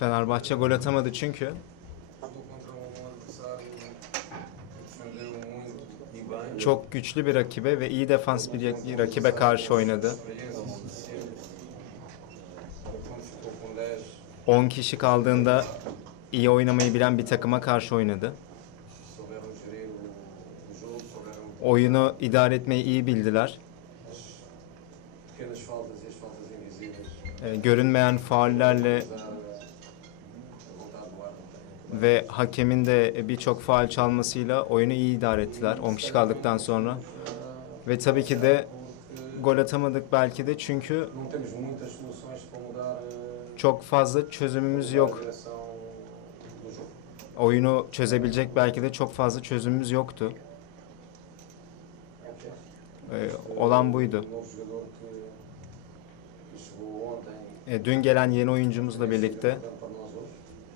Fenerbahçe gol atamadı çünkü çok güçlü bir rakibe ve iyi defans bir rakibe karşı oynadı. Experiência suficiente. Quando ficou com 10, 10 kişi kaldığında iyi oynamayı bilen bir takıma karşı oynadı. Oyunu idare etmeyi iyi bildiler. as pequenas ve hakemin de birçok faul çalmasıyla oyunu iyi idare ettiler 10 kişi kaldıktan sonra. Ve tabii ki de gol atamadık belki de çünkü çok fazla çözümümüz yok. Oyunu çözebilecek belki de çok fazla çözümümüz yoktu. Ee, olan buydu. Ee, dün gelen yeni oyuncumuzla birlikte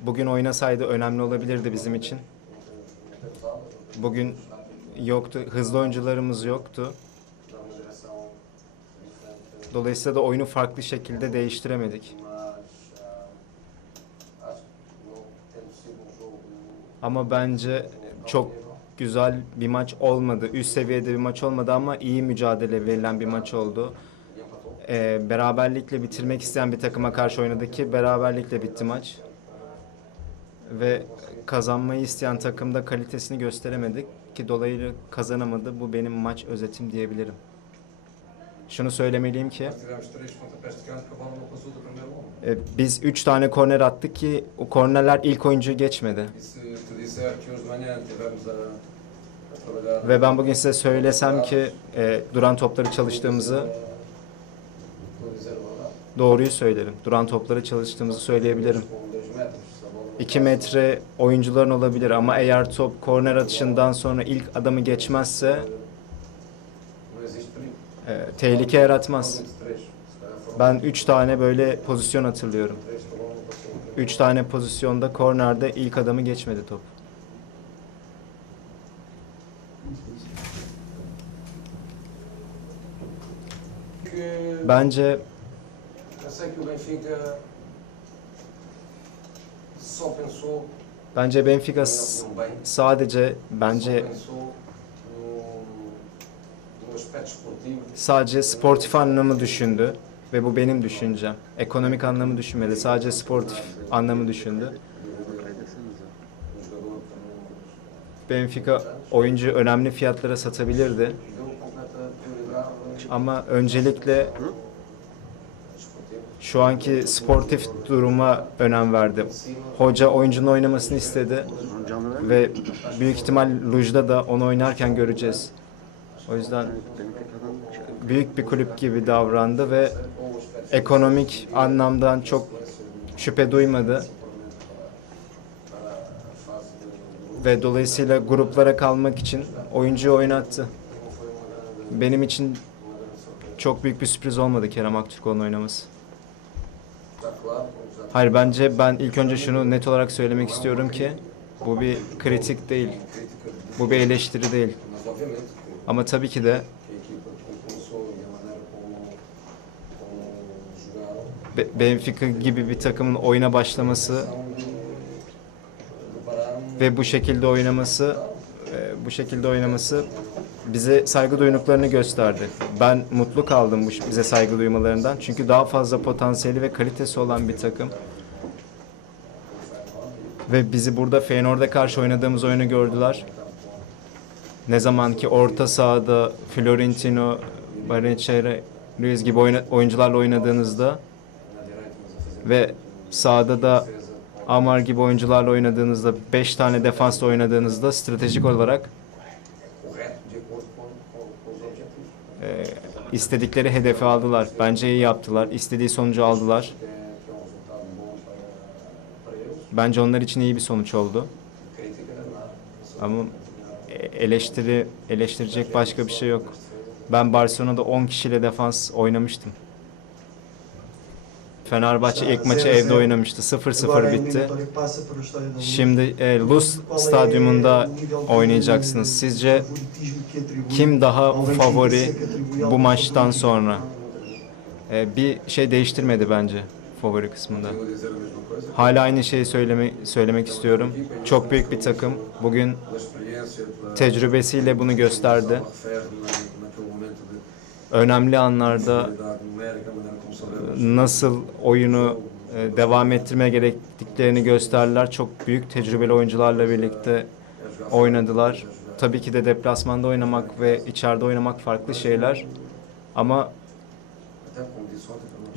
bugün oynasaydı önemli olabilirdi bizim için. Bugün yoktu, hızlı oyuncularımız yoktu. Dolayısıyla da oyunu farklı şekilde değiştiremedik. Ama bence çok güzel bir maç olmadı. Üst seviyede bir maç olmadı ama iyi mücadele verilen bir maç oldu. Ee, beraberlikle bitirmek isteyen bir takıma karşı oynadı ki beraberlikle bitti maç. Ve kazanmayı isteyen takım da kalitesini gösteremedi ki dolayı kazanamadı. Bu benim maç özetim diyebilirim. Şunu söylemeliyim ki e, biz 3 tane korner attık ki o kornerler ilk oyuncuyu geçmedi. Ve ben bugün size söylesem ki e, duran topları çalıştığımızı doğruyu söylerim. Duran topları çalıştığımızı söyleyebilirim. 2 metre oyuncuların olabilir ama eğer top korner atışından sonra ilk adamı geçmezse e, tehlike yaratmaz. Ben 3 tane böyle pozisyon hatırlıyorum. três que a bola não passou. do primeiro. 3 tane pozisyonda kornerde ilk adamı geçmedi top. Bence bence Benfica sadece bence aspecto esportivo. sadece sportif anlamı düşündü ve bu benim düşüncem. Ekonomik anlamı düşünmedi. Sadece sportif anlamı düşündü. Um Benfica oyuncu önemli fiyatlara satabilirdi ama öncelikle. Şu anki sportif duruma önem verdi. Hoca oyuncunun oynamasını istedi ve büyük ihtimal Luj'da da onu oynarken göreceğiz. O yüzden büyük bir kulüp gibi davrandı ve ekonomik anlamdan çok şüphe duymadı ve dolayısıyla gruplara kalmak için oyuncuyu oynattı. Benim için çok büyük bir sürpriz olmadı Kerem Aktürkoğlu'nun oynaması. Hayır bence ben ilk önce şunu net olarak söylemek istiyorum ki bu bir kritik değil, bu bir eleştiri değil. Ama tabii ki de Benfica gibi bir takımın oyuna başlaması ve bu şekilde oynaması bu şekilde oynaması bize saygı duyduklarını gösterdi. Ben mutlu kaldım bu bize saygı duymalarından. Çünkü daha fazla potansiyeli ve kalitesi olan bir takım. Ve bizi burada Feyenoord'a karşı oynadığımız oyunu gördüler. Ne zaman ki orta sahada Florentino, Barrenechea, Luiz gibi oyuncularla oynadığınızda ve sahada da Amar gibi oyuncularla oynadığınızda, 5 tane defansla oynadığınızda stratejik olarak e, istedikleri hedefi aldılar. Bence iyi yaptılar. İstediği sonucu aldılar. Bence onlar için iyi bir sonuç oldu. Ama eleştiri eleştirecek başka bir şey yok. Ben Barcelona'da 10 kişiyle defans oynamıştım. Fenerbahçe ilk maçı evde oynamıştı. 0-0 bitti. Şimdi e, Luz stadyumunda oynayacaksınız. Sizce kim daha favori bu maçtan sonra? E, bir şey değiştirmedi bence favori kısmında. Hala aynı şeyi söyleme, söylemek istiyorum. Çok büyük bir takım. Bugün tecrübesiyle bunu gösterdi. Önemli anlarda nasıl oyunu e, devam ettirmeye gerektiklerini gösterdiler. Çok büyük tecrübeli oyuncularla birlikte oynadılar. Tabii ki de deplasmanda oynamak ve içeride oynamak farklı şeyler. Ama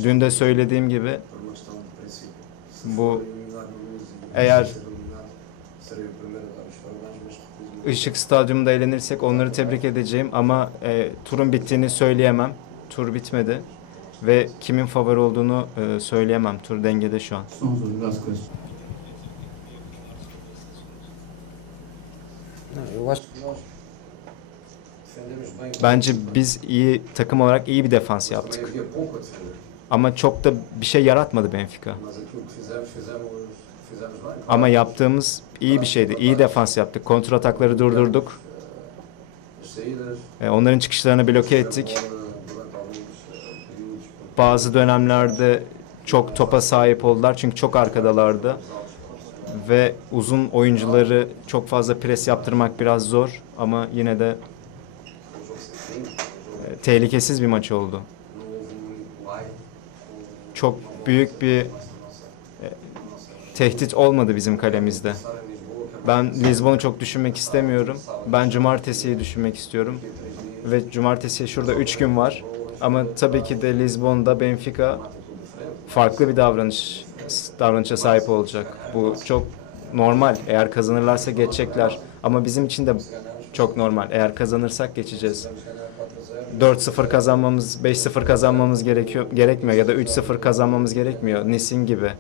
dün de söylediğim gibi Bu eğer- Işık Stadyumunda eğlenirsek onları tebrik edeceğim ama e, turun bittiğini söyleyemem. Tur bitmedi ve kimin favori olduğunu e, söyleyemem. Tur dengede şu an. Que nós defendemos bem. Bence biz iyi takım olarak iyi bir defans yaptık. Ama çok da bir şey yaratmadı Benfica. Ama yaptığımız iyi bir şeydi. İyi defans yaptık. Kontrol atakları durdurduk. E, onların çıkışlarını bloke ettik. Bazı dönemlerde çok topa sahip oldular çünkü çok arkadalardı. Ve uzun oyuncuları çok fazla pres yaptırmak biraz zor ama yine de e, tehlikesiz bir maç oldu. Çok büyük bir tehdit olmadı bizim kalemizde. Ben Lizbon'u çok düşünmek istemiyorum. Ben cumartesiyi düşünmek istiyorum. Ve cumartesiye şurada 3 gün var. Ama tabii ki de Lizbon'da Benfica farklı bir davranış davranışa sahip olacak. Bu çok normal. Eğer kazanırlarsa geçecekler. Ama bizim için de çok normal. Eğer kazanırsak geçeceğiz. 4-0 kazanmamız, 5-0 kazanmamız gerekiyor gerekmiyor ya da 3-0 kazanmamız gerekmiyor. Nesin gibi.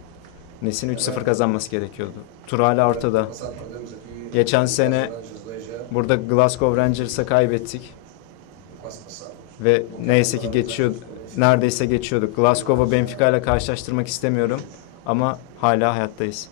Nesin 3-0 kazanması gerekiyordu. Tur hala ortada. Geçen sene burada Glasgow Rangers'a kaybettik ve neyse ki geçiyor neredeyse geçiyorduk. Glasgow'u Benfica ile karşılaştırmak istemiyorum ama hala hayattayız.